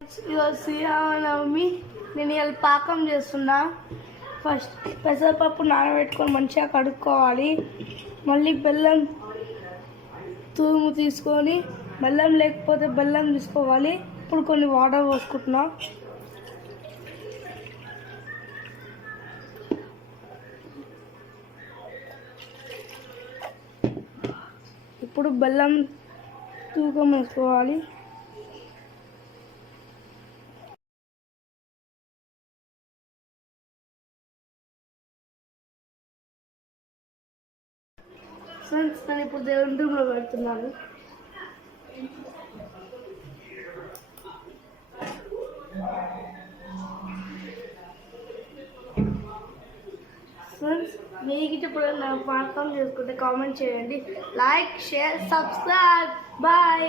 ఈరోజు శ్రీరామనవమి నేను ఇవాళ పాకం చేస్తున్నా. ఫస్ట్ పెసరపప్పు నానబెట్టుకొని మంచిగా కడుక్కోవాలి. మళ్ళీ బెల్లం తురుము తీసుకొని బెల్లం లేకపోతే బెల్లం తీసుకోవాలి. ఇప్పుడు కొన్ని వాటర్ పోసుకుంటున్నా. ఇప్పుడు బెల్లం తూకం వేసుకోవాలి. ఫ్రెండ్స్ నేను ఇప్పుడు దేవుని రూమ్లో పెడుతున్నాను. ఫ్రెండ్స్ మీకు ఇప్పుడు నా పాఠం చేసుకుంటే కామెంట్ చేయండి. Like share subscribe bye